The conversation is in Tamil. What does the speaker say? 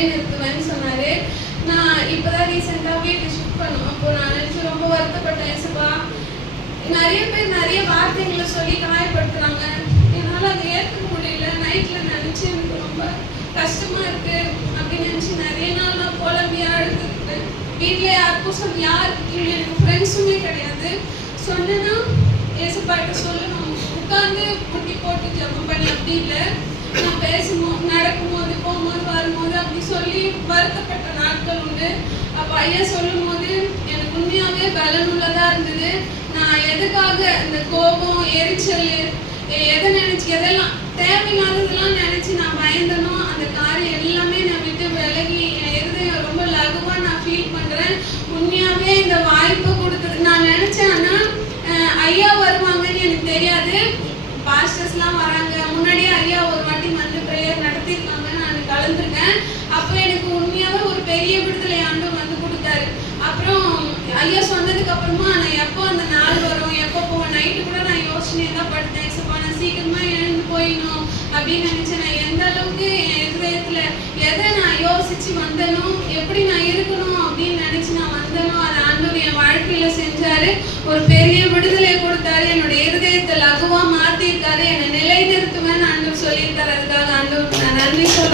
நிலைநிறுத்துவேன்னு சொன்னாரு. நான் இப்பதான் ரீசெண்டா வீட்டு ஷிஃப்ட் பண்ணோம். அப்போ நான் நினைச்சு ரொம்ப வருத்தப்பட்டேன். ஏசப்பா, நிறைய பேர் நிறைய வார்த்தைகளை சொல்லி காயப்படுத்துறாங்க, என்னால அதை ஏற்க முடியல. நைட்ல நினைச்சு எனக்கு ரொம்ப கஷ்டமா இருக்கு அப்படின்னு நினைச்சு நிறைய நாள் நான் புலம்பியா எடுத்துருக்கேன். வீட்டுல யாருக்கும் யாருக்கு எனக்கு ஃப்ரெண்ட்ஸுமே கிடையாது. சொன்னா ஏசப்பாட்ட சொல்லணும், உட்காந்து முட்டி போட்டு ஜெபம் பண்ணி அப்படி இல்லை. நான் பேசும்போது, நடக்கும்போது, போகும்போது, வரும்போது அப்படி சொல்லி வருத்தப்பட்ட நாட்கள் உண்டு. அப்ப ஐயா சொல்லும் போது எனக்கு உண்மையாவே பலனுள்ளதா இருந்தது. நான் எதுக்காக இந்த கோபம், எரிச்சல், எதை நினைச்சு எதெல்லாம் தேவையில்லாததெல்லாம் நினைச்சு நான் பயந்தனோ அந்த காரியம் எல்லாமே நான் விட்டு விலகி என் இருதயம் ரொம்ப லகுவா நான் ஃபீல் பண்றேன். உண்மையாவே இந்த வாய்ப்பு கொடுத்தது நான் நினைச்சேன். ஆனா ஐயா வருவாங்கன்னு எனக்கு தெரியாது. பாஸ்டர்ஸ்லாம் வராங்க. முன்னாடியே ஐயா ஒரு வாட்டி வந்து ப்ரேயர் நடத்திருக்காங்க, நான் கலந்துருக்கேன். அப்போ எனக்கு உண்மையாவே ஒரு பெரிய விடுதலை ஆண்டவர் வந்து கொடுத்தாரு. அப்புறம் ஐயா சொன்னதுக்கு அப்புறமா நான் எப்போ அந்த நாள் வரும், எப்போ போவேன், நைட்டு கூட நான் யோசனையே தான் படுத்தேன். நான் சீக்கிரமா எழுந்து போயிடணும் அப்படின்னு நினைச்சேன். நான் எந்த அளவுக்கு என் இதயத்துல எதை நான் யோசிச்சு வந்தனோ, எப்படி நான் இருக்கணும் அப்படின்னு நினைச்சு நான் வந்தனோ, அதை ஆண்டவர் என் வாழ்க்கையில செஞ்சாரு. ஒரு பெரிய விடுதலை கொடுத்தாரு. என்னுடைய இருதயத்தை லகுவா மாத்திருக்காரு. என்னை நிலைநிறுத்துவேன்னு ஆண்டவர் சொல்லியிருக்காரு. அதுக்காக ஆண்டவர் நான் நன்றி சொல்ல